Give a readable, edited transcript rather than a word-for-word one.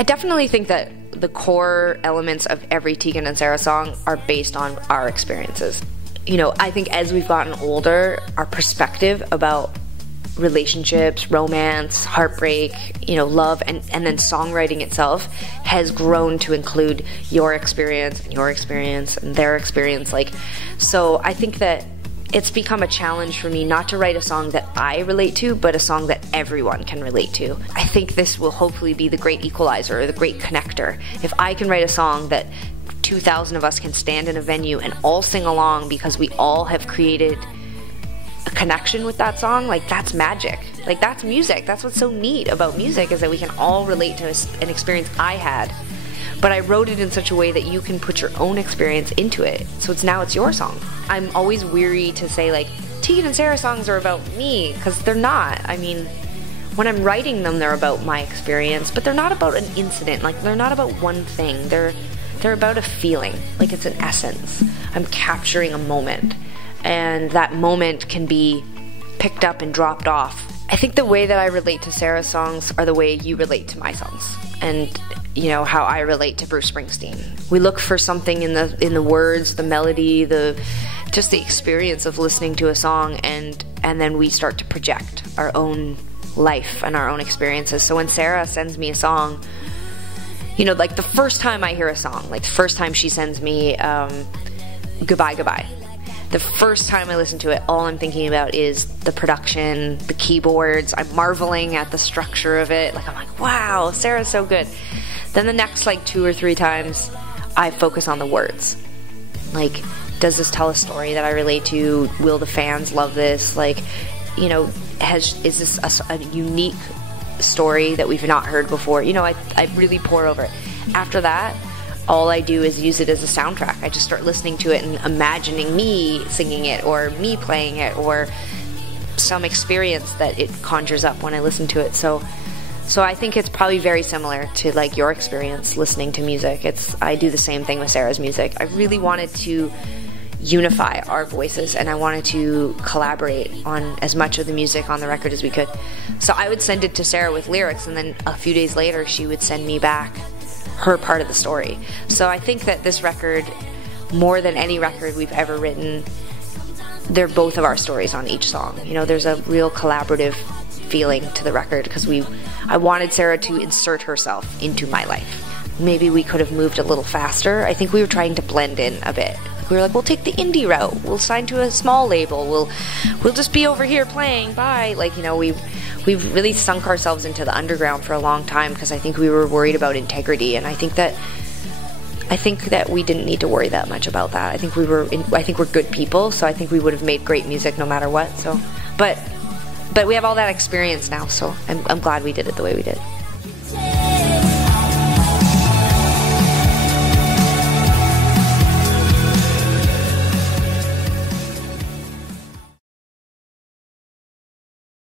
I definitely think that the core elements of every Tegan and Sara song are based on our experiences. You know, I think as we've gotten older, our perspective about relationships, romance, heartbreak, you know, love, and then songwriting itself has grown to include your experience and their experience. Like, so I think that it's become a challenge for me not to write a song that I relate to, but a song that everyone can relate to. I think this will hopefully be the great equalizer or the great connector. If I can write a song that 2,000 of us can stand in a venue and all sing along because we all have created a connection with that song, like, that's magic. Like, that's music. That's what's so neat about music, is that we can all relate to an experience I had. But I wrote it in such a way that you can put your own experience into it. So now it's your song. I'm always weary to say, like, Tegan and Sara songs are about me, because they're not. I mean, when I'm writing them, they're about my experience, but they're not about an incident. Like, they're not about one thing. They're about a feeling. Like, it's an essence. I'm capturing a moment, and that moment can be picked up and dropped off. I think the way that I relate to Sara's songs are the way you relate to my songs, and you know how I relate to Bruce Springsteen. We look for something in the words, the melody, just the experience of listening to a song, and then we start to project our own life and our own experiences. So when Sara sends me a song, you know, like the first time I hear a song, like the first time she sends me Goodbye Goodbye, the first time I listen to it, all I'm thinking about is the production, the keyboards. I'm marveling at the structure of it. Like, I'm like, wow, Sara's so good. Then the next, like, 2 or 3 times, I focus on the words. Like, does this tell a story that I relate to? Will the fans love this? Like, you know, is this a unique story that we've not heard before? You know, I really pour over it. After that, all I do is use it as a soundtrack. I just start listening to it and imagining me singing it, or me playing it, or some experience that it conjures up when I listen to it. So I think it's probably very similar to, like, your experience listening to music. I do the same thing with Sara's music. I really wanted to unify our voices, and I wanted to collaborate on as much of the music on the record as we could. So I would send it to Sara with lyrics, and then a few days later she would send me back her part of the story. So I think that this record, more than any record we've ever written, they're both of our stories on each song. You know, there's a real collaborative feeling to the record, because I wanted Sara to insert herself into my life. Maybe we could have moved a little faster. I think we were trying to blend in a bit. We were like, we'll take the indie route. We'll sign to a small label. We'll just be over here playing. Bye. Like, you know, we've really sunk ourselves into the underground for a long time, because I think we were worried about integrity, and I think that we didn't need to worry that much about that. I think we're good people, so I think we would have made great music no matter what. So, but we have all that experience now, so I'm glad we did it the way we did.